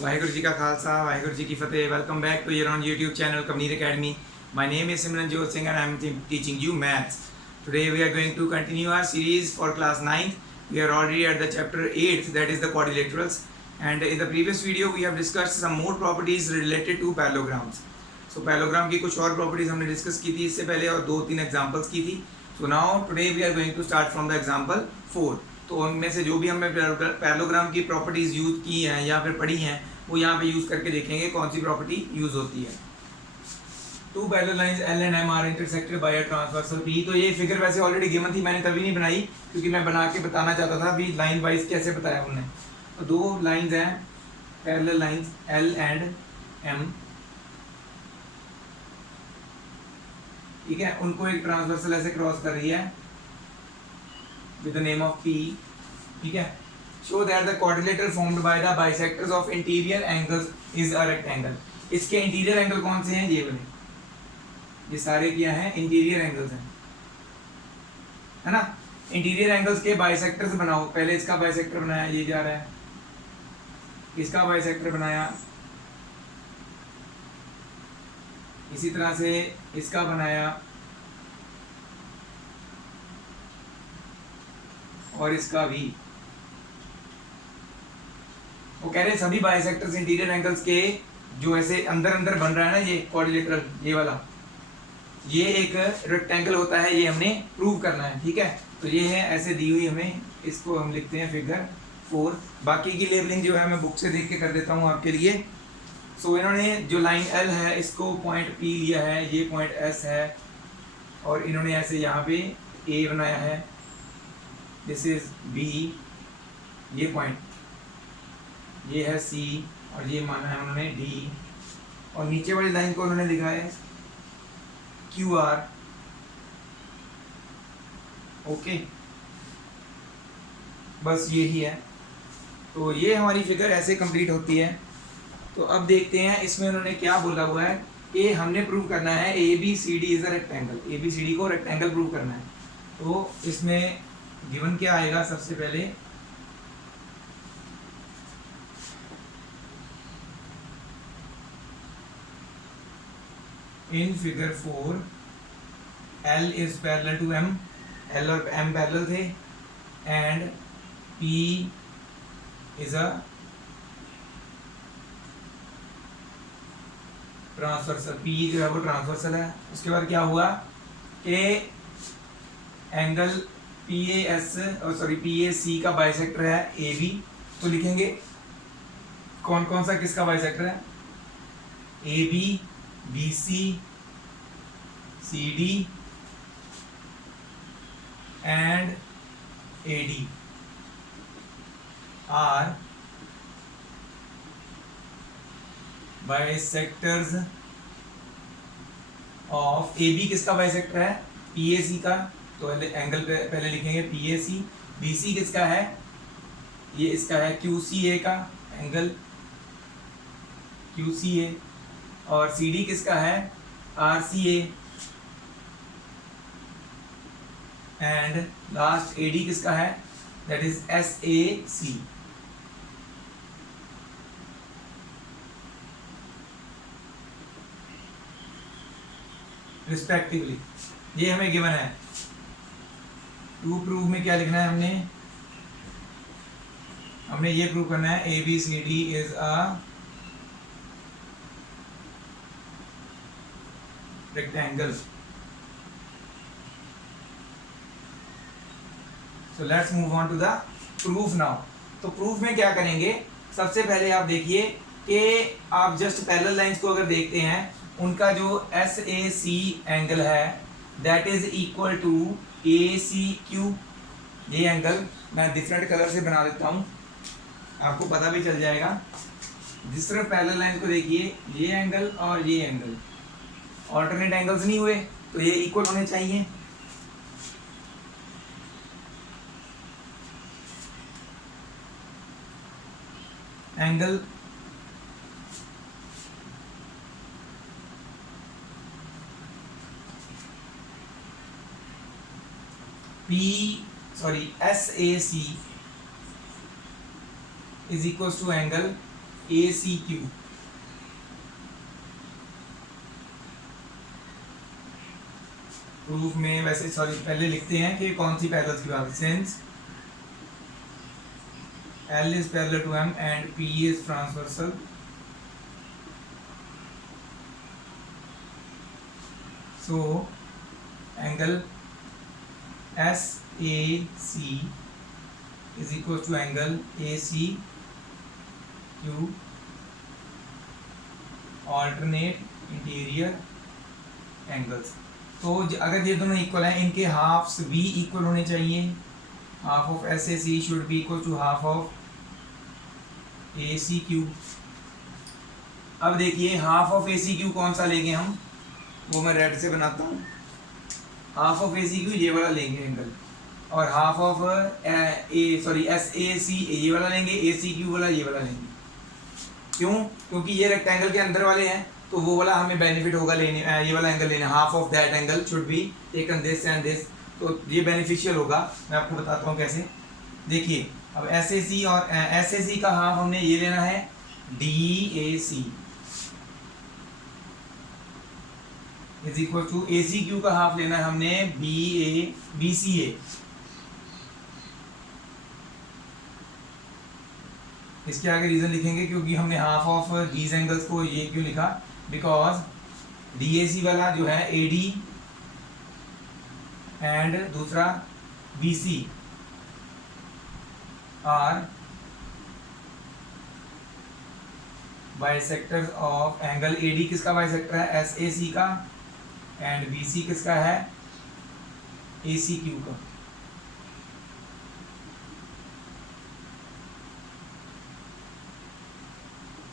वाहिगुरु जी का खालसा वाहिगुरु जी की फतेह. Welcome back to your own YouTube channel Kavneer Academy. My name is Simranjot Singh and I am teaching you maths. Today we are going to continue our series for class 9th. We are already at the chapter 8th, that is the quadrilaterals, and in the previous video we have discussed some more properties related to parallelograms. So parallelogram की कुछ और properties हमने discuss की थी इससे पहले और 2-3 examples की थी. So now today we are going to start from the example 4. तो उनमें से जो भी हमने पैरेललोग्राम की प्रॉपर्टीज़ यूज़ की हैं या फिर पढ़ी हैं वो यहाँ पे यूज़ करके देखेंगे कौन सी प्रॉपर्टी यूज़ होती है. Two parallel lines L and M are intersected by a transversal P. तो ये फिगर वैसे ऑलरेडी गिवन थी, मैंने तभी नहीं बनाई क्योंकि मैं बना के बताना चाहता था अभी लाइन वाइज कैसे बताया हमने. तो दो लाइंस हैं parallel lines L and M, ठीक है, उनको एक ट्रांसवर्सल ऐसे क्रॉस कर रही है with the name of P, ठीक है. Show that the quadrilateral formed by the bisectors of interior angles is a rectangle. इसके इंटीरियर एंगल कौन से हैं? ये वाले, ये सारे क्या हैं? इंटीरियर एंगल्स हैं, है ना. इंटीरियर एंगल्स के बाइसेक्टर्स बनाओ. पहले इसका बाइसेक्टर बनाया, ये जा रहा है, इसका बाइसेक्टर बनाया, इसी तरह से इसका बनाया और इसका भी. वो कह रहे हैं सभी बाइसेक्टर्स इंटीरियर एंगल्स के जो ऐसे अंदर अंदर बन रहा है ना, ये क्वाड्रिलेटरल, ये वाला, ये एक रेक्टेंगल होता है. ये हमने प्रूव करना है, ठीक है. तो ये है ऐसे दी हुई, हमें इसको हम लिखते हैं फिगर 4. बाकी की लेबलिंग जो है मैं बुक से देख के कर देता हूँ आपके लिए. सो इन्होंने जो लाइन एल है इसको पॉइंट पी लिया है, ये पॉइंट एस है, और इन्होंने ऐसे यहाँ पे ए बनाया है, दिस इज बी, ये पॉइंट, ये है सी, और ये माना है उन्होंने डी, और नीचे वाली लाइन को उन्होंने लिखा है क्यू आर. ओके, बस यही है. तो ये हमारी फिगर ऐसे कंप्लीट होती है. तो अब देखते हैं इसमें उन्होंने क्या बोला हुआ है कि हमने प्रूव करना है A B C D is a rectangle. A B C D को रेक्टेंगल प्रूव करना है. तो इसमें गिवन क्या आएगा? सबसे पहले in figure 4 L is parallel to M, L और M पैरेलल थे, and P is a transversal. P जो है वो ट्रांसवर्सल है. उसके बाद क्या हुआ कि एंगल PAC का बाइसेक्टर है AB. तो लिखेंगे कौन कौन सा किसका बाइसेक्टर है? AB, BC, CD and AD are bisectors of. AB किसका बाइसेक्टर है? PAC का. तो एंगल पहले लिखेंगे PAC. BC किसका है? ये इसका है QCA का एंगल, QCA. और CD किसका है? RCA. एंड लास्ट AD किसका है? That is SAC. रिस्पेक्टिवली. ये हमें गिवन है. टू प्रूव में क्या लिखना है? हमने ये प्रूव करना है ABCD is a rectangle. So let's move on to the proof now. तो प्रूफ में क्या करेंगे? सबसे पहले आप देखिए कि आप जस्ट पैरेलल लाइंस को अगर देखते हैं, उनका जो SAC एंगल है that is equal to ACQ. ये एंगल मैं डिफरेंट कलर से बना देता हूँ, आपको पता भी चल जाएगा. जिस तरह पैरेलल लाइन को देखिए, ये एंगल और ये एंगल ऑल्टरनेट एंगल्स नहीं हुए, तो ये इक्वल होने चाहिए. Angle SAC is equals to angle ACQ। Proof में वैसे सॉरी पहले लिखते हैं कि कौन सी पैरेलल्स की बात है। Since L is parallel to M and P is transversal, so angle SAC is equal to angle ACQ, alternate interior angles। तो अगर ये दोनों इक्वल हैं, इनके हाफ्स भी इक्वल होने चाहिए। Half of SAC should be equal to half of ACQ। अब देखिए हाफ ऑफ ACQ कौन सा लेंगे हम, वो मैं रेड से बनाता हूँ। हाफ ऑफ ACQ ये वाला लेंगे एंगल, और हाफ ऑफ SAC ये वाला लेंगे, ACQ वाला ये वाला लेंगे। क्यों? क्योंकि ये रेक्टेंगल के अंदर वाले हैं, तो वो वाला हमें बेनिफिट होगा लेने, ये वाला एंगल लेना। Half of that angle should be taken this and this, तो ये बेनिफिशियल होगा। मैं आपको बताता हूँ कैसे। देखिए अब SAC और SAC का हाफ हमने ये लेना है DAC is equal to ACQ का हाफ लेना है हमने BCA। इसके आगे रीजन लिखेंगे क्योंकि हमने हाफ ऑफ दीज एंगल्स को ये क्यों लिखा, बिकॉज DAC वाला जो है AD एंड दूसरा BC are bisectors of angle. AD किसका बाइसेक्टर है? SAC का, एंड BC किसका है? ACQ का।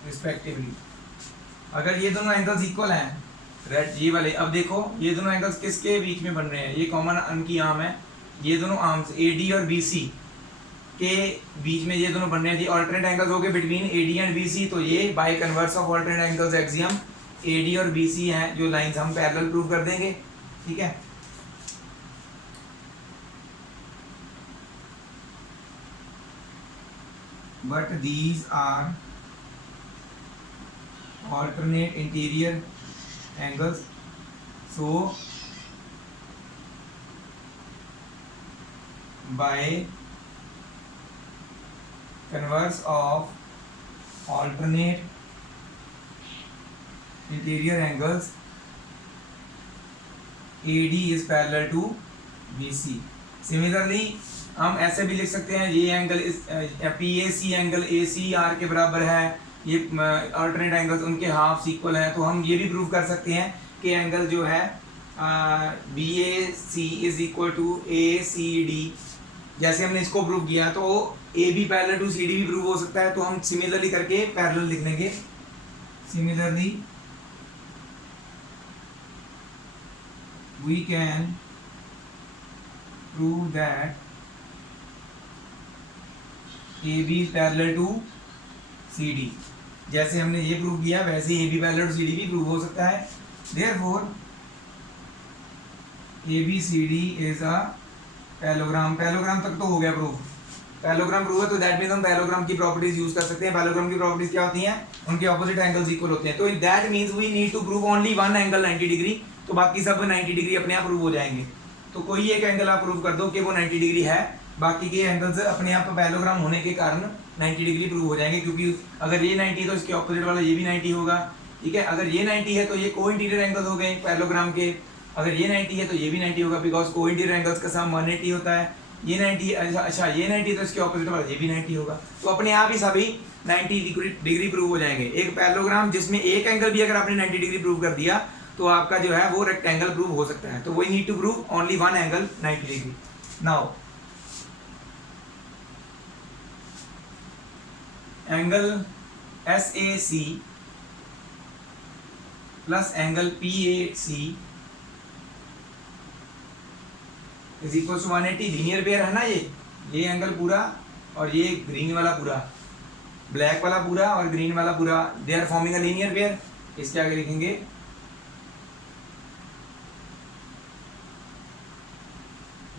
रिस्पेक्टिवली। अगर ये दोनों एंगल्स इक्वल हैं, रेड ये वाले, अब देखो ये दोनों एंगल्स किसके बीच में बन रहे हैं? ये कॉमन उनकी आर्म है, ये दोनों आर्म्स AD और BC के बीच में ये दोनों बन रहे हैं। ऑल्टरनेट एंगल्स हो गए बिटवीन AD एंड BC, तो ये bye converse of alternate angles axiom AD और BC हैं जो लाइंस हम पैरेलल प्रूव कर देंगे। ठीक है, but these are alternate interior angles, so by converse of alternate interior angles AD is parallel to BC। Similarly हम ऐसे भी लिख सकते हैं, ये एंगल इस PAC एंगल ACR के बराबर है, ये अल्टरनेट एंगल्स उनके हाफ इक्वल हैं, तो हम ये भी प्रूव कर सकते हैं कि एंगल जो है BAC is equal to ACD। जैसे हमने इसको प्रूव किया तो AB पैरेलल टू CD भी प्रूव हो सकता है, तो हम सिमिलरली करके पैरेलल लिख लेंगे। Similarly we can prove that AB parallel to CD। जैसे हमने ये प्रूव किया वैसे AB पैरेलल टू CD भी प्रूव हो सकता है। Therefore ABCD is a parallelogram. Parallelogram तक तो हो गया प्रूफ। पैरेललोग्राम प्रूव है तो दैट मींस हम पैरेललोग्राम की प्रॉपर्टीज यूज कर सकते हैं। पैरेललोग्राम की प्रॉपर्टीज क्या होती हैं? उनके ऑपोजिट एंगल्स इक्वल होते हैं, तो that means we need to prove only one angle 90 degree, तो बाकी सब 90 डिग्री अपने आप प्रूव हो जाएंगे। तो कोई एक एंगल आप प्रूव कर दो कि वो 90 डिग्री है, बाकी के एंगल्स अपने आप पैरेललोग्राम होने के कारण 90 डिग्री प्रूव हो जाएंगे, क्योंकि अगर ये 90 तो इसके ऑपोजिट वाला ये भी 90 होगा। ठीक है, अगर ये 90 है तो ये को इंटीरियर एंगल्स हो गए पैरेललोग्राम के, अगर ये 90 है तो ये भी 90 होगा, बिकॉज को इंटीरियर एंगल्स का सम 180 होता है। ये 90 अच्छा ये 90 तो इसके ऑपोजिट वाला ये भी 90 होगा, तो अपने आप ही सभी 90 डिग्री प्रूव हो जाएंगे। एक पैरेललोग्राम जिसमें एक एंगल भी अगर आपने 90 डिग्री प्रूव कर दिया तो आपका जो है वो रेक्टेंगल प्रूव हो सकता है। तो we need to prove only one angle 90 degree. Now angle SAC plus angle PAC is equal to 180। Linear pair है ना, ये एंगल पूरा और ये ग्रीन वाला पूरा, ब्लैक वाला पूरा और ग्रीन वाला पूरा, they are forming a linear pair. इसके आगे लिखेंगे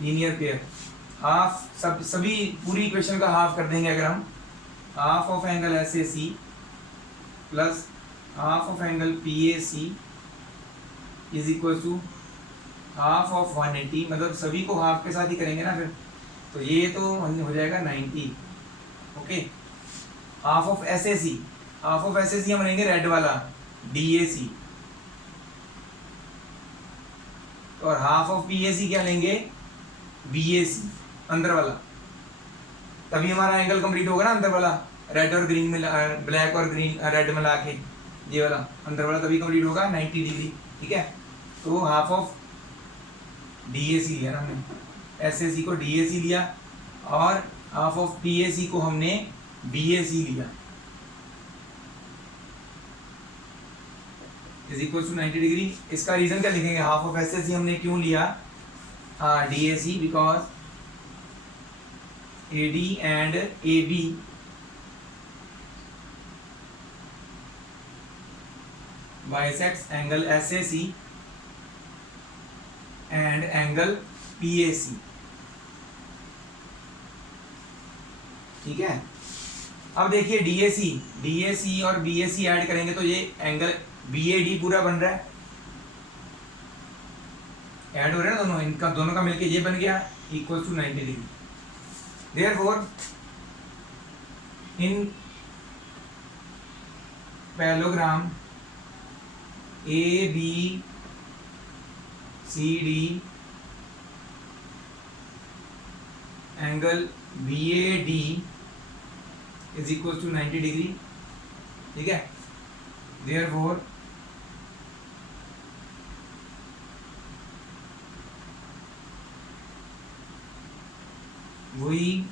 लीनियर पेयर। हाफ सभी पूरी इक्वेशन का हाफ कर देंगे अगर हम। Half of angle SAC plus half of angle P A C is equal to half of 180, मतलब सभी को हाफ के साथ ही करेंगे ना फिर, तो ये तो हो जाएगा 90। Okay, half of S A C, half of S A C हम लेंगे रेड वाला डी ए सी, और half of P A C क्या लेंगे बी ए सी अंदर वाला, तभी हमारा एंगल कंप्लीट होगा ना अंदर वाला, रेड और ग्रीन मिला, ब्लैक और ग्रीन रेड मिला के ये वाला अंदर वाला तभी कंप्लीट होगा 90 डिग्री। ठीक है, तो half of D A C लिया ना हमने, एस ए सी को डी ए सी लिया, और half of P A C को हमने बी ए सी लिया, इज इक्वल टू 90 डिग्री। इसका रीजन क्या लिखेंगे, half of S A C हमने क्यों लिया D A C, because A D and A B bisects angle S A C and angle P A C. ठीक है, अब देखिए डी ए सी और बी ए सी ऐड करेंगे तो ये एंगल बी ए डी पूरा बन रहा है, ऐड हो रहा है ना दोनों, इनका दोनों का मिलके ये बन गया equal to 90 degree. Therefore in parallelogram A B C D angle B A D is equal to 90 degree. ठीक है, therefore we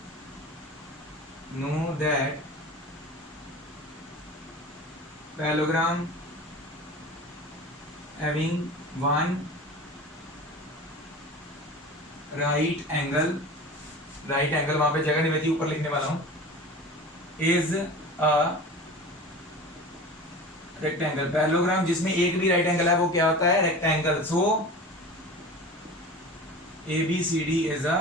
know that parallelogram having one right angle वहां पे जगह नहीं बची, ऊपर लिखने वाला हूं, is a रेक्टेंगल। पैरेललोग्राम जिसमें एक भी राइट एंगल है वो क्या होता है, rectangle. So A B C D is a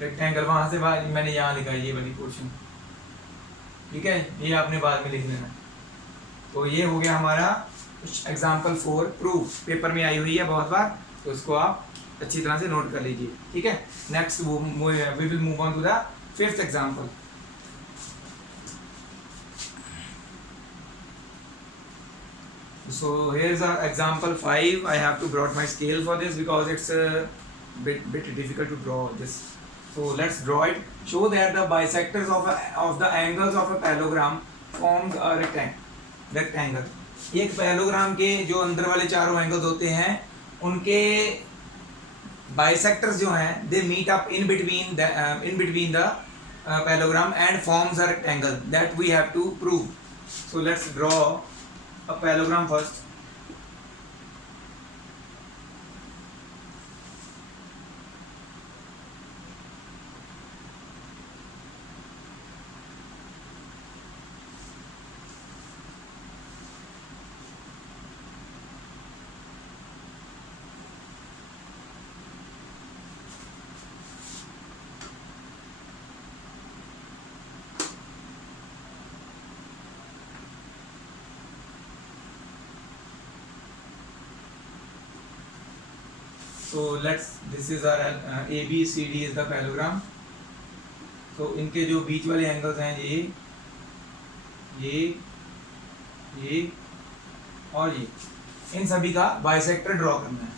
rectangle. वहां से बाद मैंने यहाँ लिखा है ये वाली पोर्शन, ठीक है, ये आपने बाद में लिख लेना। तो ये हो गया हमारा एग्जाम्पल 4 प्रूफ, पेपर में आई हुई है बहुत बार, तो इसको आप अच्छी तरह से नोट कर लीजिए। ठीक है, next we will move on to the 5th example. So here's our example 5. I have to brought my scale for this because it's a bit difficult to draw this. So let's draw it. Show that the bisectors of the angles of a parallelogram forms a rectangle. एक parallelogram के जो अंदर वाले चारों angles होते हैं उनके bisectors जो हैं they meet up in between the parallelogram and forms a rectangle that we have to prove. So let's draw a parallelogram first. So this is our A B C D is the parallelogram. So इनके जो बीच वाले angles हैं ये और ये, इन सभी का bisector draw करना है।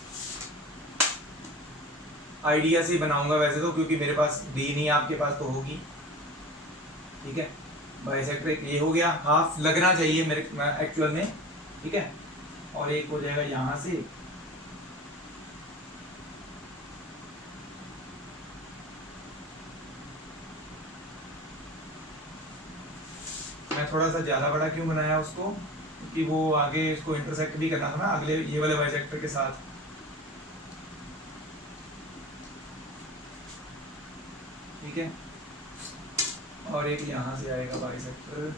आइडिया से बनाऊंगा वैसे तो, क्योंकि मेरे पास दी नहीं, आपके पास तो होगी। ठीक है, बाइसेक्टर एक ये हो गया, हाफ लगना चाहिए मेरे एक्चुअल में। ठीक है, और एक हो जाएगा यहाँ से, मैं थोड़ा सा ज़्यादा बड़ा क्यों बनाया उसको, क्योंकि वो आगे इसको इंटरसेक्ट भी करना था ना अगले ये वाले बाइसेक्टर के साथ। ठीक है, और एक यहाँ से आएगा बाइसेक्टर।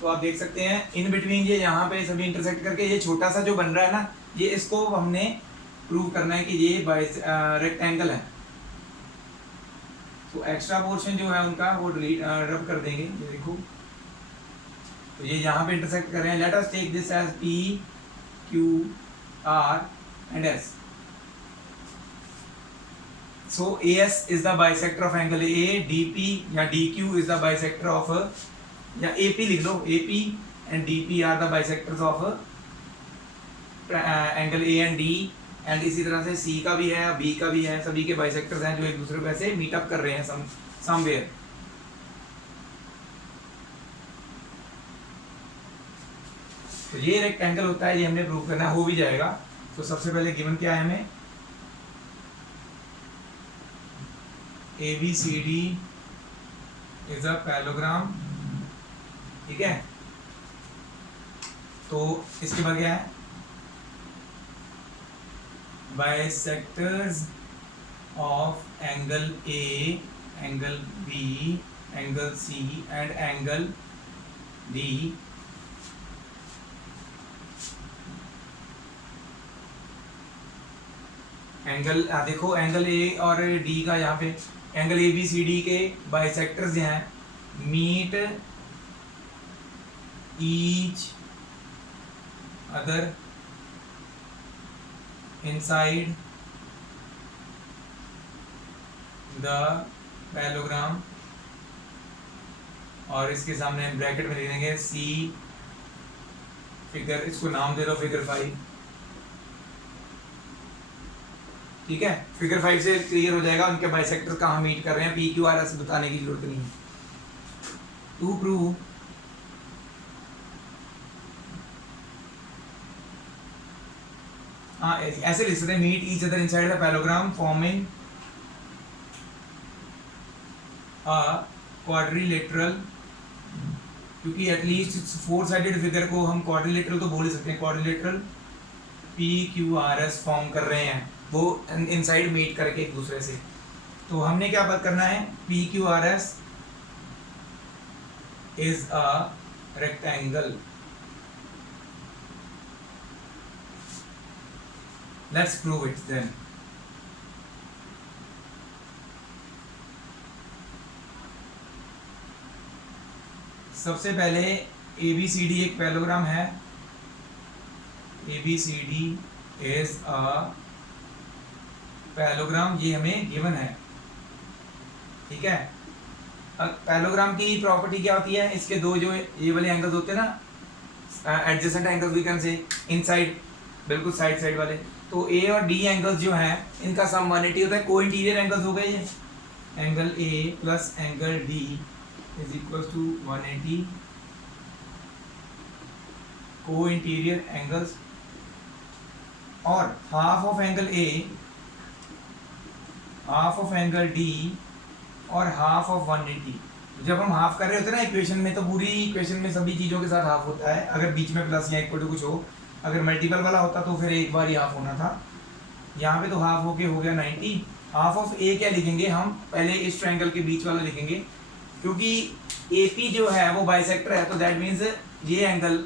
तो आप देख सकते हैं इन बिटवीन ये यहाँ पे सभी इंटरसेक्ट करके ये छोटा सा जो बन रहा है ना, ये इसको हमने प्रूव करना है कि ये रेक्टेंगल है। तो एक्स्ट्रा पोर्शन जो है उनका वो डिलीट रब कर देंगे। ये देखो, तो ये यहाँ पे इंटरसेक्ट कर रहे हैं। Let us take this as P Q R and S. So AS is the bisector of angle A, DP या DQ is the bisector of या AP लिख लो, AP and DP are the bisectors of angle A and D. And इसी तरह से C का भी है, B का भी है, सभी के बाइसेक्टर्स हैं जो एक दूसरे को ऐसे मीट अप कर रहे हैं समवेयर। तो ये रेक्टेंगल होता है, ये हमने प्रूव करना हो भी जाएगा। तो सबसे पहले गिवन क्या है हमें, ABCD इज अ पैरेललोग्राम, ठीक है। तो इसके बाद क्या है, bisectors of angle A, angle B, angle C and angle D angle देखो एंगल ए और डी का यहाँ पे angle A B C D के बाइसेक्टर्स हैं meet each other inside the parallelogram, और इसके सामने ब्रैकेट में लिख देंगे C फिगर, इसको नाम दे दो फिगर 5, ठीक है। फिगर 5 से क्लियर हो जाएगा उनके बाइसेक्टर कहाँ मीट कर रहे हैं। P Q R S बताने की जरूरत नहीं है। टू प्रूव ऐसे लिख सकते हैं, meet each other inside the parallelogram forming a quadrilateral, क्योंकि एटलीस्ट 4 साइडेड फिगर को हम क्वाड्रिलेटरल तो बोल ही सकते हैं। Quadrilateral P Q R S form कर रहे हैं वो इनसाइड मीट करके एक दूसरे से। तो हमने क्या बात करना है, P Q R S is a rectangle. Let's prove it then. सबसे पहले ABCD एक पैरेललोग्राम है। ABCD is a पैरेललोग्राम, ये हमें गिवन है, ठीक है। अब पैरेललोग्राम की प्रॉपर्टी क्या होती है, इसके दो जो ये वाले एंगल्स होते हैं ना, adjacent angles we can say, inside बिल्कुल साइड साइड वाले। तो A और D एंगल्स जो हैं इनका सम 180 होता है। को इंटीरियर एंगल्स हो गए ये, angle A plus angle D is equal to 180 co interior angles, और half of angle A, half of angle D और हाफ ऑफ 180। जब हम हाफ कर रहे होते हैं ना इक्वेशन में, तो पूरी इक्वेशन में सभी चीज़ों के साथ हाफ होता है। अगर बीच में प्लस या इक्वल टू कुछ हो, अगर मल्टीपल वाला होता तो फिर एक बार ही हाफ होना था। यहाँ पे तो हाफ होके हो गया 90। हाफ ऑफ ए क्या लिखेंगे हम, पहले इस ट्रायंगल के बीच वाला लिखेंगे, क्योंकि AP जो है वो बाइसेक्टर है। तो दैट मीन्स ये एंगल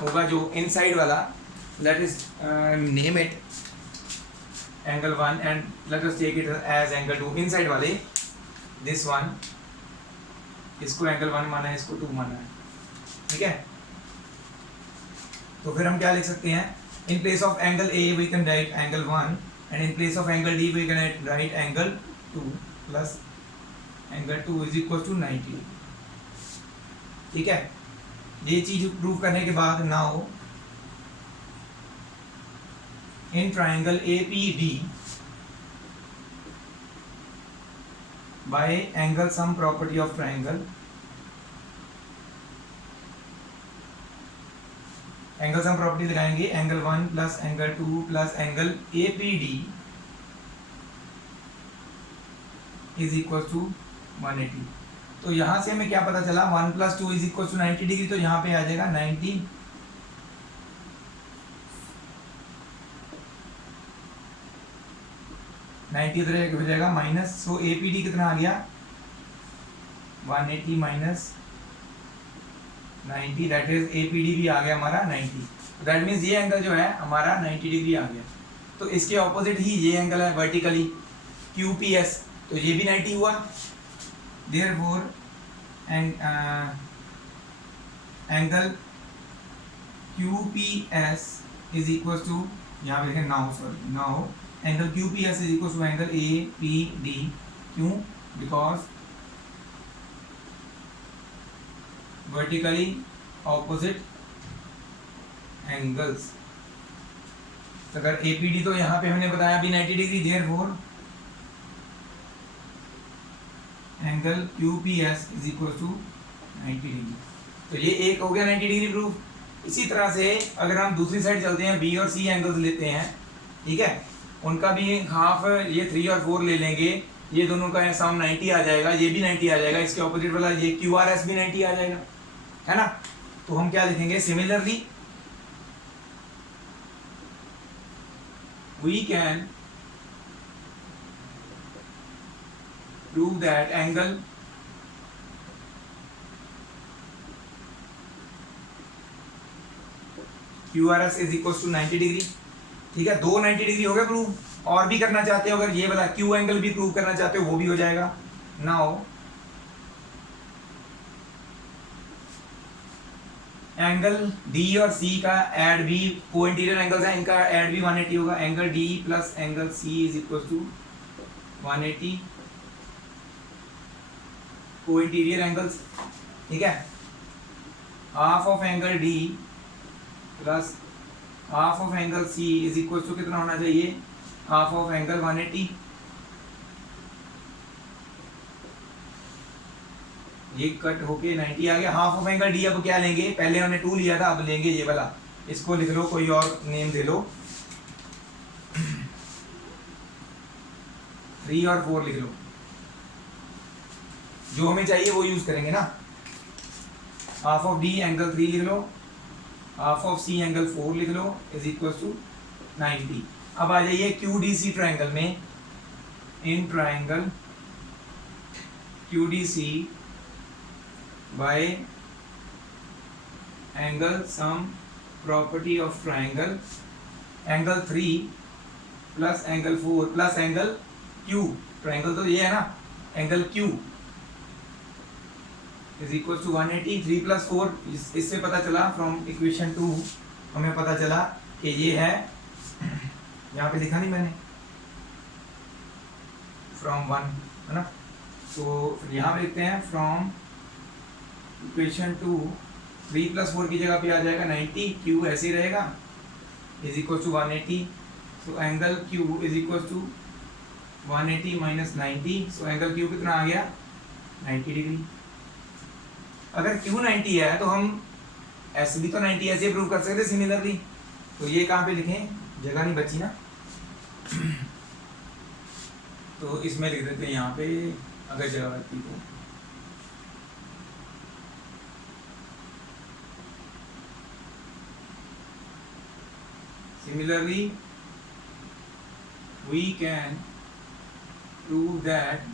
होगा जो इनसाइड वाला, let is name it angle 1 and let us take it as angle 2। Inside वाले दिस वन, इसको एंगल 1 माना है, इसको 2 माना है, ठीक है। तो फिर हम क्या लिख सकते हैं, in place of angle A we can write angle 1 and in place of angle D we can write angle 2 plus angle 2 is equal to 90, ठीक है। ये चीज प्रूव करने के बाद now in triangle APD by angle sum property of triangle, angle sum property लगाएंगे, angle 1 plus angle 2 plus angle APD is equal to 180। तो यहाँ से हमें क्या पता चला, 1 plus 2 is equal to 90 degree. तो यहाँ पे आ जाएगा 90 इधर हो जाएगा माइनस। सो APD कितना आ गया, 180 माइनस 90, दैट इज APD भी आ गया हमारा 90। दैट मीन्स ये एंगल जो है हमारा 90 डिग्री आ गया। तो इसके ऑपोजिट ही ये एंगल है वर्टिकली QPS, तो ये भी 90 हुआ। Therefore angle QPS is equal to, यहाँ पे देखें now angle QPS is equal to angle APD। क्यों? Because vertically opposite angles. अगर APD तो यहाँ पे हमने बताया भी 90 degree, therefore angle QPS is equal to 90 degree. तो ये एक हो गया 90 डिग्री प्रूफ। इसी तरह से अगर हम दूसरी साइड चलते हैं, B और C एंगल्स लेते हैं, ठीक है, उनका भी हाफ, ये 3 और 4 ले लेंगे, ये दोनों का सम 90 आ जाएगा, ये भी 90 आ जाएगा, इसके ऑपोजिट वाला ये QRS भी 90 आ जाएगा, है ना। तो हम क्या लिखेंगे? Similarly we can prove that angle QRS is equal to 90 degree. ठीक है, 2 90 डिग्री हो गया प्रूव। और भी करना चाहते हो, अगर ये वाला Q एंगल भी प्रूव करना चाहते हो वो भी हो जाएगा। नाउ एंगल D और C का एड भी, को इंटीरियर एंगल्स है, इनका एड भी 180 होगा। Angle D plus angle C is equal to 180 co interior angles. ठीक है, half of angle D plus half of angle C is equal to कितना होना चाहिए? Half of angle 180। ये कट होके 90 आ गया। हाफ ऑफ एंगल D अब क्या लेंगे? पहले हमने 2 लिया था, अब लेंगे ये वाला। इसको लिख लो, कोई और नेम दे लो, 3 और 4 लिख लो, जो हमें चाहिए वो यूज करेंगे ना। हाफ ऑफ D एंगल 3 लिख लो, हाफ ऑफ C एंगल 4 लिख लो, इज इक्वल टू 90। अब आ जाइए QDC ट्राइंगल में। In triangle QDC by angle sum property of triangle, angle 3 plus angle 4 plus angle Q, triangle तो ये है ना, angle Q is equal to 180। 3 plus 4, इससे पता चला फ्रॉम इक्वेशन 2 हमें पता चला कि ये है, यहाँ पे लिखा नहीं मैंने, फ्रॉम 1, है ना। तो यहाँ पे लिखते हैं फ्रॉम इक्वेशन 2, 3 प्लस 4 की जगह पे आ जाएगा 90, Q ऐसे ही रहेगा, इज इक्वल टू 180। तो angle Q is equal to 180 minus 90। So angle Q कितना आ गया? 90 डिग्री। अगर Q 90 है तो हम ऐसे भी तो 90 ऐसे प्रूव कर सकते सिमिलरली। तो ये कहाँ पे लिखें? जगह नहीं बची ना, तो इसमें लिख देते हैं यहाँ पे, अगर जगह बची तो। Similarly we can prove that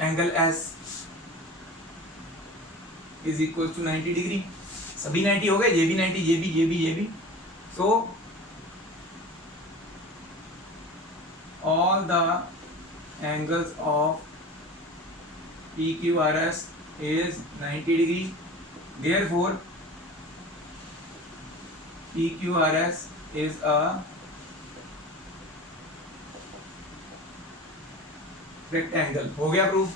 angle S is equal to 90 degree. सभी 90 हो गए, ये भी 90, ये भी, ये भी, ये भी। So all the angles of PQRS is 90 degree. Therefore PQRS is a rectangle. हो गया प्रूफ,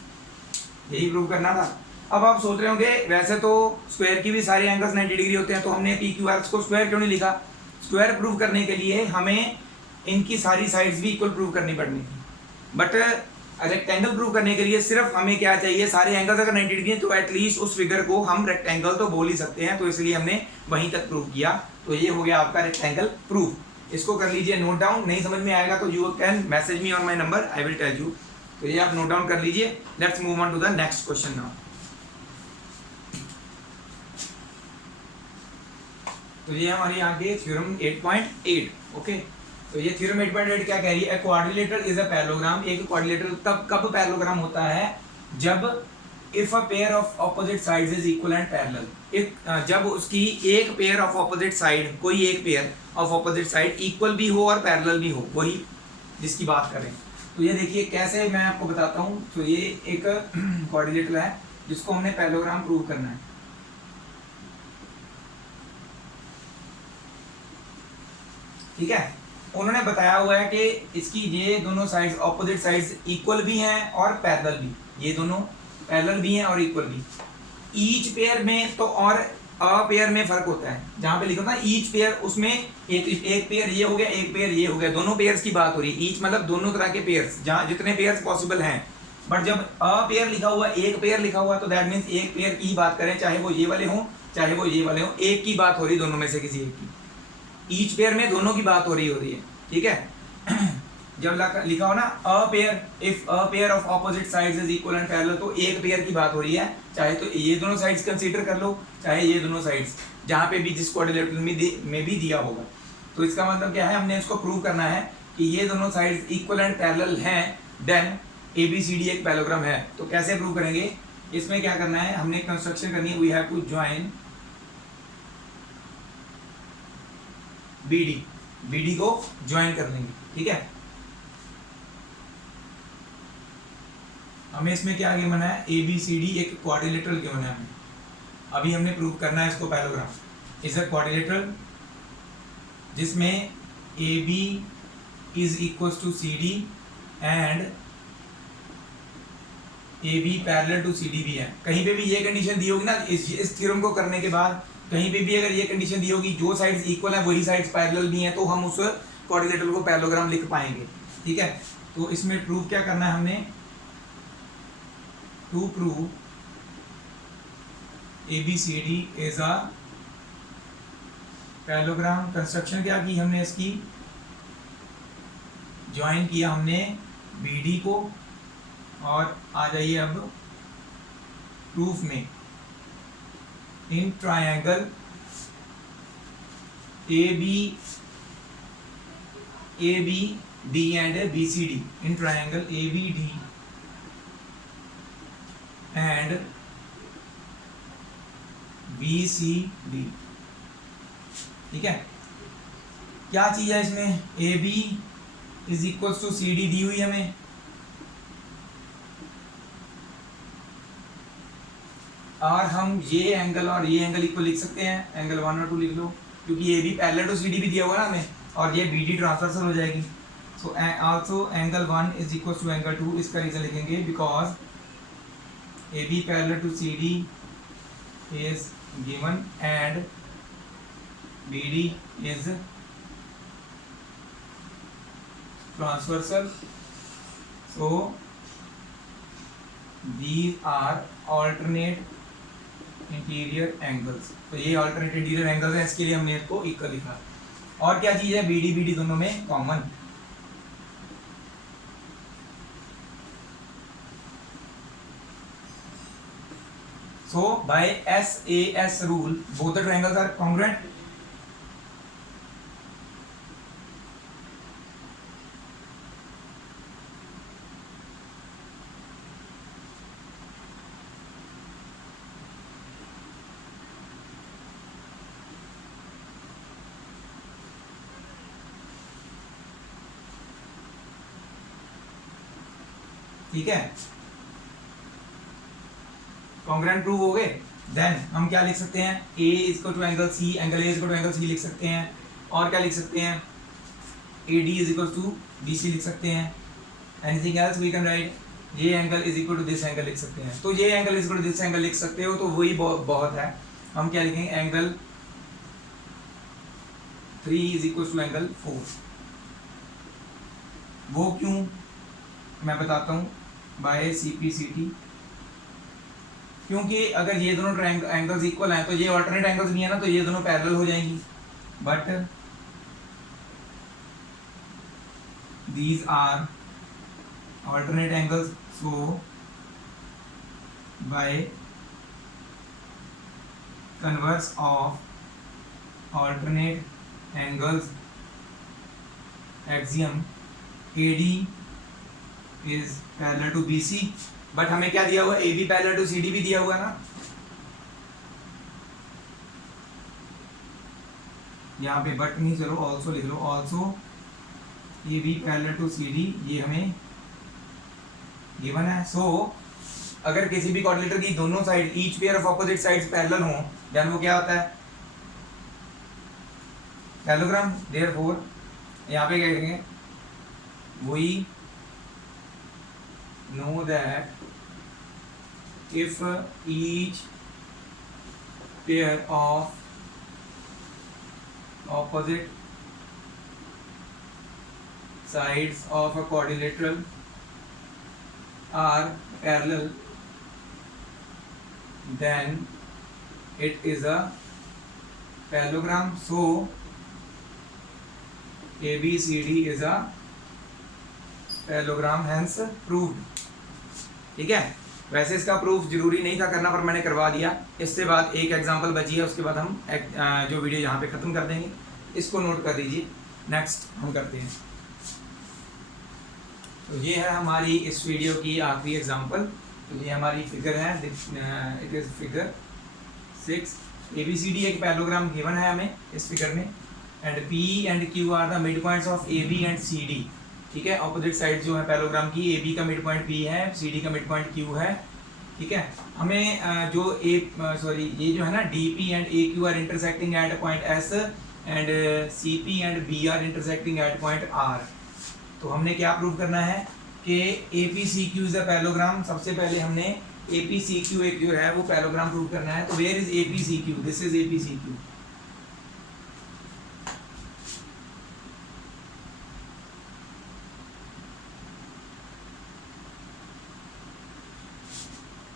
यही प्रूव करना था। अब आप सोच रहे होंगे वैसे तो स्क्वायर की भी सारे एंगल्स 90 डिग्री होते हैं, तो हमने PQRS को स्क्वायर क्यों नहीं लिखा? स्क्वायर प्रूव करने के लिए हमें इनकी सारी साइड्स भी इक्वल प्रूव करनी पड़नी थी, बट रेक्टेंगल प्रूव करने के लिए सिर्फ हमें क्या चाहिए? सारे एंगल्स अगर 90 डिग्री है तो एटलीस्ट उस फिगर को हम रेक्टेंगल तो बोल ही सकते हैं, तो इसलिए हमने वहीं तक प्रूव किया। तो ये हो गया आपका रेक्टेंगल प्रूफ। इसको कर लीजिए नोट डाउन, नहीं समझ में आएगा तो you can message me on my number, I will tell you. तो ये आप नोट डाउन कर लीजिए। Let's move on to the next question now. तो ये हमारी आगे थ्योरम 8.8। ओके, तो ये थ्योरम 8.8 क्या कह रही है? Quadrilateral is a parallelogram. एक क्वाड्रिलेटरल तब कब पैरेललोग्राम होता है? जब if a pair of opposite sides is equal and parallel, एक जब उसकी एक पेयर ऑफ ऑपोजिट साइड, कोई एक pair of opposite side equal भी हो और पैरेलल भी हो, वही जिसकी बात करें। तो ये देखिए कैसे मैं आपको बताता हूँ। तो ये एक क्वाड्रिलेटरल है जिसको हमने पैरेललोग्राम प्रूव करना है। ठीक है, उन्होंने बताया हुआ है कि इसकी ये दोनों साइड्स, ऑपोजिट साइड्स इक्वल भी हैं और पैरेलल भी, ये दोनों पैरेलल भी हैं और इक्वल भी। ईच पेयर में तो और अ पेयर में फर्क होता है, जहां पे लिखा था ईच पेयर, उसमें एक पेयर ये हो गया, एक पेयर ये हो गया, दोनों पेयर्स की बात हो रही है। ईच मतलब दोनों तरह के पेयर्स, जहां जितने पेयर्स पॉसिबल हैं। बट जब अ पेयर लिखा हुआ, एक पेयर लिखा हुआ, तो दैट मीन्स एक पेयर की ही बात करें, चाहे वो ये वाले हों चाहे वो ये वाले हों, एक की बात हो रही है दोनों में से किसी एक की। ईच पेयर में दोनों की बात हो रही है। ठीक है जब लिखा हो ना a pair, if a pair of opposite sides is equal and parallel, तो एक पेयर की बात हो रही है, चाहे तो ये दोनों साइड्स कंसीडर कर लो चाहे ये दोनों साइड्स, जहां पे भी जिस क्वाड्रिलेटरल में भी दिया होगा। तो इसका मतलब क्या है, हमने इसको प्रूव करना है कि ये दोनों साइड्स इक्वल एंड पैरेलल हैं, देन ABCD एक पैरेललोग्राम है। तो कैसे प्रूव करेंगे, इसमें क्या करना है, हमने कंस्ट्रक्शन करनी है, we have to join BD को ज्वाइन कर लेंगे। ठीक है, हमें इसमें क्या गिवन है, ABCD एक क्वाड्रिलेटरल गिवन है हमें। अभी हमने प्रूव करना है इसको पैरेललोग्राम इज अ क्वाड्रिलेटरल जिसमें AB is equal to CD and AB parallel to CD भी है। कहीं पे भी ये कंडीशन दी होगी ना, इस थ्योरम को करने के बाद कहीं पे भी अगर ये कंडीशन दी होगी, जो साइड्स इक्वल है वही साइड्स पैरेलल भी हैं, तो हम उस क्वाड्रिलेटरल को पैरेललोग्राम लिख पाएंगे। ठीक है, तो इसमें प्रूव क्या करना है हमने, to prove ABCD is a parallelogram. Construction क्या की हमने, इसकी ज्वाइन किया हमने BD को, और आ जाइए अब प्रूफ में, in triangle ABD and BCD, in triangle ABD and BCD। ठीक है, क्या चीज है इसमें, AB is equal to CD दी हुई हमें, और हम ये एंगल और ये एंगल इक्वल लिख सकते हैं, एंगल 1 और 2 लिख लो, क्योंकि AB पैरेलल टू CD भी दिया हुआ ना हमें, और ये BD ट्रांसवर्सल हो जाएगी। So also angle 1 is equal to angle 2, इसका रीजन लिखेंगे because AB parallel to CD is given and BD is transversal, so these are alternate interior angles. तो ये alternate इंटीरियर एंगल्स हैं, इसके लिए हमने इसको इक्वल लिखा। और क्या चीज है, BD दोनों में common. So by SAS rule, both the triangles are congruent. ठीक है, कॉन्ग्रुएंट प्रूव हो गए। देन हम क्या लिख सकते हैं, A is equal to angle C, angle A is equal to angle C लिख सकते हैं। और क्या लिख सकते हैं, AD is equal to BC लिख सकते हैं। Anything else we can write, ये angle is equal to this angle लिख सकते हैं। तो ये angle is equal to this angle लिख सकते हो, तो वही बहुत है। हम क्या लिखेंगे, angle 3 is equal to angle 4। वो क्यों, मैं बताता हूँ, बाय CPCT। क्योंकि अगर ये दोनों एंगल्स इक्वल हैं तो ये ऑल्टरनेट एंगल्स भी है ना, तो ये दोनों पैरेलल हो जाएंगी। But these are alternate angles, so by converse of alternate angles axiom AD is parallel to BC but हमें क्या दिया हुआ है, A B parallel to C D भी दिया हुआ है ना, यहाँ पे बट नहीं, चलो ऑल्सो लिख लो, also A B parallel to C D, ये हमें गिवन है। सो अगर किसी भी क्वाड्रिलेटर की दोनों side each pair of opposite sides parallel हो, देन वो क्या होता है, पैरेललोग्राम। देयरफॉर यहाँ पे क्या करेंगे, we know that if each pair of opposite sides of a quadrilateral are parallel, then it is a parallelogram. So ABCD is a parallelogram, hence proved। ठीक है, वैसे इसका प्रूफ जरूरी नहीं था करना, पर मैंने करवा दिया। इससे बाद एक एग्जांपल बची है, उसके बाद हम जो वीडियो यहाँ पे ख़त्म कर देंगे, इसको नोट कर दीजिए। नेक्स्ट हम करते हैं। तो ये है हमारी इस वीडियो की आखिरी एग्जांपल। तो ये हमारी फिगर है, इट इज़ फिगर 6। ABCD एक पैरेललोग्राम गिवन है हमें इस फिगर में, and P and Q are the mid points of AB and CD। ठीक है, ऑपोजिट साइड जो है पैरेललोग्राम की, AB का मिड पॉइंट P है, CD का मिड पॉइंट Q है। ठीक है, हमें जो ये जो है ना DP and AQ are intersecting at point S and CP and B are intersecting at point R। तो हमने क्या प्रूव करना है कि APCQ इज अ पैरेललोग्राम। सबसे पहले हमने APCQ एक जो है वो पैरेललोग्राम प्रूव करना है। तो where is APCQ, this is APCQ।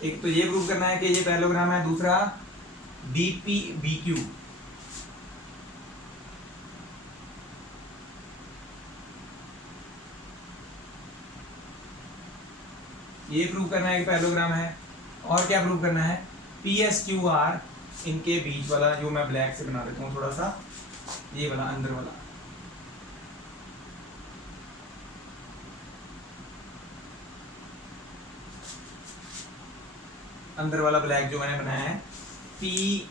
एक तो ये प्रूव करना है कि ये पैरेललोग्राम है, दूसरा DPBQ। ये प्रूव करना है कि पैरेललोग्राम है। और क्या प्रूव करना है, PSQR इनके बीच वाला, जो मैं ब्लैक से बना देता हूँ थोड़ा सा, ये वाला अंदर वाला, अंदर वाला ब्लैक जो मैंने बनाया है, PSQR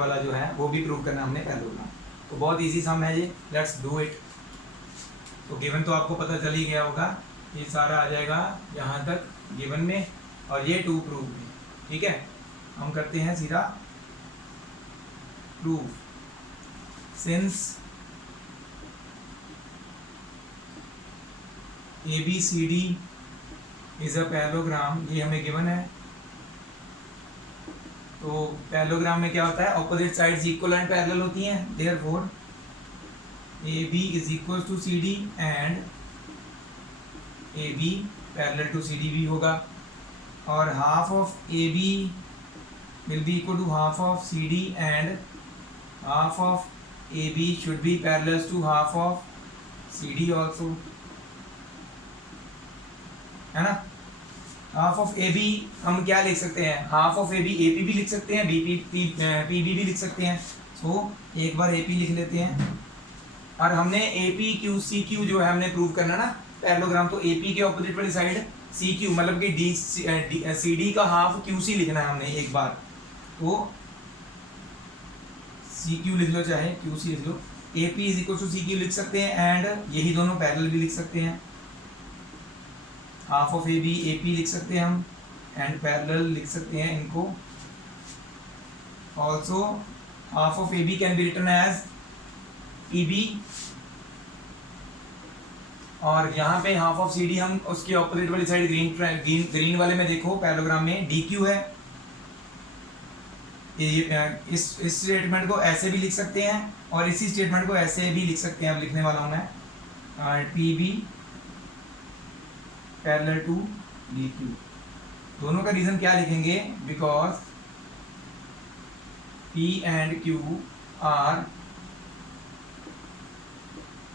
वाला जो है वो भी प्रूव करना हमने पैरेललोग्राम। तो बहुत इजी सम है ये, लेट्स डू इट। तो गिवन तो आपको पता चल ही गया होगा, ये सारा आ जाएगा यहाँ तक गिवन में, और ये टू प्रूव में। ठीक है, हम करते हैं सीधा prove. Since ABCD is a parallelogram, ये हमें गिवन है। तो पैरेललोग्राम में क्या होता है, opposite sides equal and parallel होती हैं। Therefore AB is equal to CD and AB parallel to CD भी होगा, और half of AB will be equal to half of CD and half of AB should be parallel to half of CD also, है ना। Half of AB हम क्या लिख सकते हैं, हाफ ऑफ AB AP भी लिख सकते हैं, PB भी लिख सकते हैं। तो एक बार AP लिख लेते हैं, और हमने APQCQ जो है हमने प्रूव करना ना पैरेललोग्राम। तो AP के ऑपोजिट वाली साइड CQ, मतलब कि CD का हाफ QC लिखना है हमने एक बार। तो CQ लिख लो चाहे QC लिख लो, AP is equal to CQ लिख सकते हैं, एंड यही दोनों पैरेलल भी लिख सकते हैं। हाफ ऑफ AB AP लिख सकते हैं हम, एंड पैरेलल लिख सकते हैं इनको। Also half of AB can be written as PB, और यहाँ पे हाफ ऑफ CD हम उसके ऑपोजिट वाली साइड ग्रीन वाले में देखो पैरेललोग्राम में DQ है। इस स्टेटमेंट को ऐसे भी लिख सकते हैं, और इसी स्टेटमेंट को ऐसे भी लिख सकते हैं। अब लिखने वाला हूँ मैं, PB पैरेलल टू DQ। दोनों का रीजन क्या लिखेंगे, because P and Q are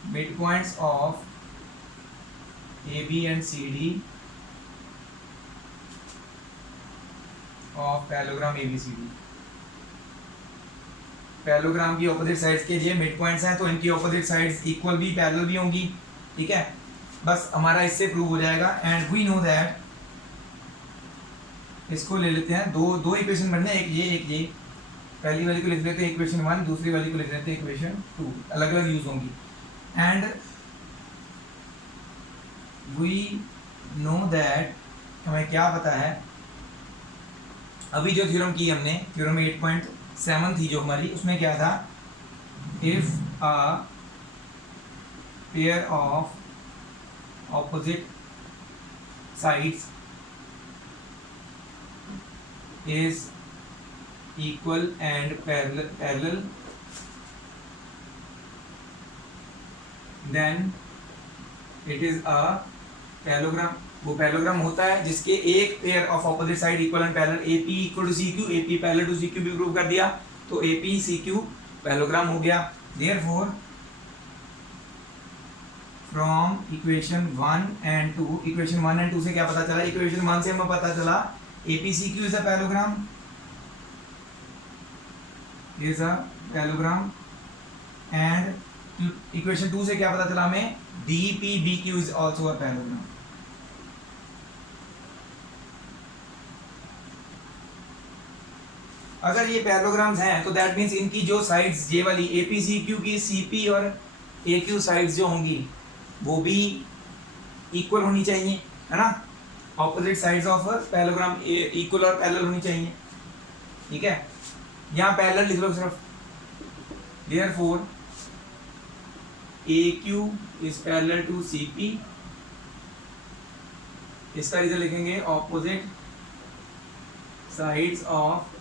mid points of AB and CD of parallelogram ABCD। Parallelogram की ऑपोजिट साइड्स के लिए मिड पॉइंट्स हैं, तो इनकी ऑपोजिट साइड्स इक्वल भी पैरेलल भी होंगी। ठीक है, बस हमारा इससे प्रूव हो जाएगा। एंड वी नो दैट, इसको ले लेते हैं, दो दो इक्वेशन बनने, एक ये, पहली वाली को लिख लेते हैं इक्वेशन 1, दूसरी वाली को लिख लेते हैं इक्वेशन 2, अलग अलग यूज होंगी। एंड वी नो दैट, हमें क्या पता है, अभी जो थ्योरम की हमने, थ्योरम 8.7 थी जो हमारी, उसमें क्या था, if a pair of opposite sides is equal and parallel then it is a parallelogram। वो पैरेललोग्राम होता है जिसके एक pair of opposite side equal and parallel, AP equal to CQ, AP parallel to CQ भी prove कर दिया, तो AP CQ parallelogram हो गया। Therefore from equation 1 and 2, equation 1 and 2 से क्या पता चला, इक्वेशन 1 से हमें पता चला APCQ is a parallelogram, and equation 2 से क्या पता चला हमें, DPBQ is also a parallelogram। अगर ये पैरेललोग्राम्स हैं तो दैट मीन्स इनकी जो साइड्स ये वाली APCQ की CP और AQ साइड्स जो होंगी वो भी इक्वल होनी चाहिए, है ना, opposite sides of parallelogram equal और पैरेलल होनी चाहिए, ठीक है। यहाँ पैरेलल लिख लो सिर्फ, therefore AQ is parallel to CP, इसका रीजन लिखेंगे opposite sides of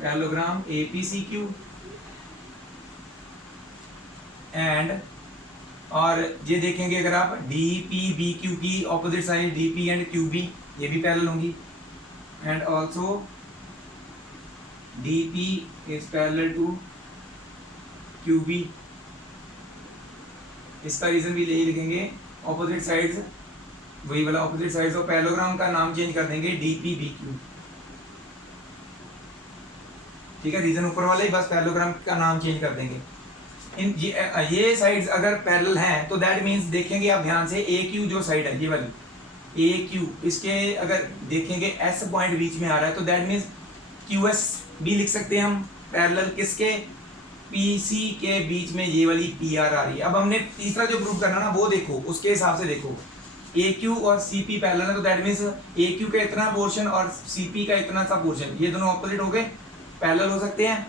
parallelogram APCQ, and और ये देखेंगे अगर आप DPBQ की opposite side DP and QB ये भी पैरेलल होंगी, and also DP is parallel to QB, इसका रीजन भी यही लिखेंगे, ऑपोजिट साइड्स, वही वाला ऑपोजिट साइड्स ऑफ पैरेललोग्राम का नाम चेंज कर देंगे DPBQ, ठीक है, रीजन ऊपर वाला ही, बस पैरेललोग्राम का नाम चेंज कर देंगे। इन ये साइड्स अगर पैरेलल हैं तो दैट मीन्स देखेंगे आप ध्यान से, AQ जो साइड है ये वाली AQ, इसके अगर देखेंगे S पॉइंट बीच में आ रहा है तो दैट मीन्स QS भी लिख सकते हैं हम पैरेलल किसके, PC के बीच में ये वाली PR आ रही है। अब हमने तीसरा जो प्रूव करना ना वो देखो, उसके हिसाब से देखो, AQ और CP पैरेलल है तो दैट मीन्स AQ का इतना पोर्शन और CP का इतना सा पोर्शन, ये दोनों ऑपोजिट हो गए, पैरेलल हो सकते हैं।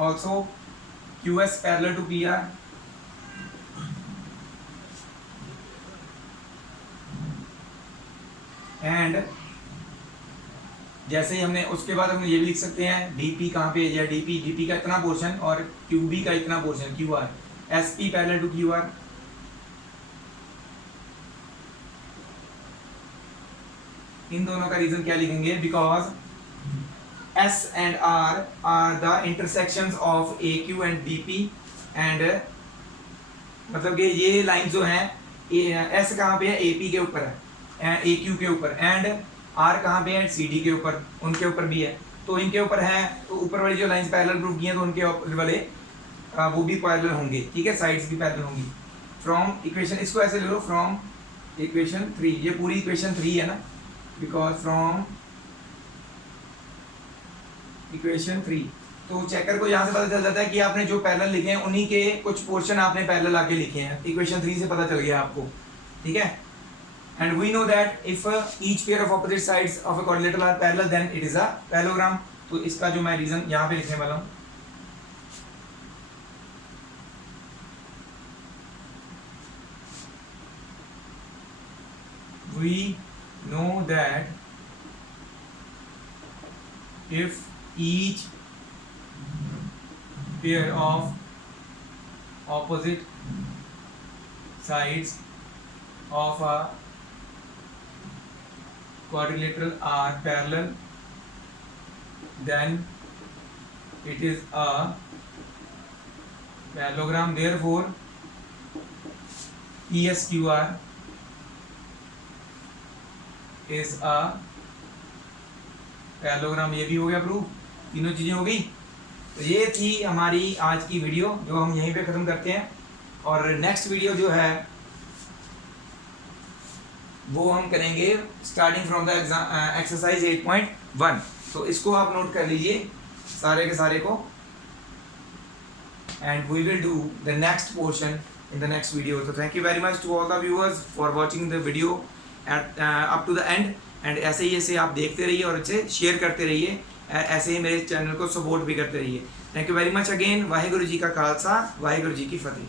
Also QS parallel to PR, and जैसे ही हमने उसके बाद हम ये भी लिख सकते हैं DP कहाँ पे है, DP का इतना पोर्शन और QB का इतना portion QR, SP parallel to QR, इन दोनों का रीजन क्या लिखेंगे, because S and R are the intersections of AQ and DP, and मतलब कि ये लाइन जो हैं, S कहाँ पे है, AP के ऊपर है, AQ के ऊपर, एंड R कहाँ पे है, CD के ऊपर, उनके ऊपर भी है, तो इनके ऊपर है, तो ऊपर वाली जो लाइंस पैरेलल प्रूव की हैं तो उनके ऊपर वाले वो भी पैरेलल होंगे, ठीक है, साइड्स भी पैरेलल होंगी। फ्रॉम इक्वेशन, इसको ऐसे ले लो, फ्रॉम इक्वेशन 3, ये पूरी इक्वेशन 3 है ना, बिकॉज फ्रॉम इक्वेशन 3, तो चेकर को यहाँ से पता चल जाता है कि आपने जो पैरेलल लिखे हैं उन्हीं के कुछ पोर्शन आपने पैरेलल आके लिखे हैं, इक्वेशन 3 से पता चल गया आपको, ठीक है। And we know that if each pair of opposite sides of a quadrilateral are parallel then it is a parallelogram. तो इसका जो मैं रीजन यहाँ पे लिखने वाला हूँ, we know that if each pair of opposite sides of a quadrilateral are parallel, then it is a parallelogram. Therefore PSQR is a parallelogram. ये भी हो गया प्रूफ, तीनों चीजें हो गई। तो ये थी हमारी आज की वीडियो जो हम यहीं पे ख़त्म करते हैं, और नेक्स्ट वीडियो जो है वो हम करेंगे स्टार्टिंग फ्रॉम द एक्सरसाइज 8.1। तो इसको आप नोट कर लीजिए सारे के सारे को, and we will do the next portion in the next video. So thank you very much to all the viewers for watching the video at up to the end, and ऐसे आप देखते रहिए और इसे शेयर करते रहिए, ऐसे ही मेरे चैनल को सपोर्ट भी करते रहिए। Thank you very much again. Waheguru ji का खालसा, वाहिगुरु जी की फतेह।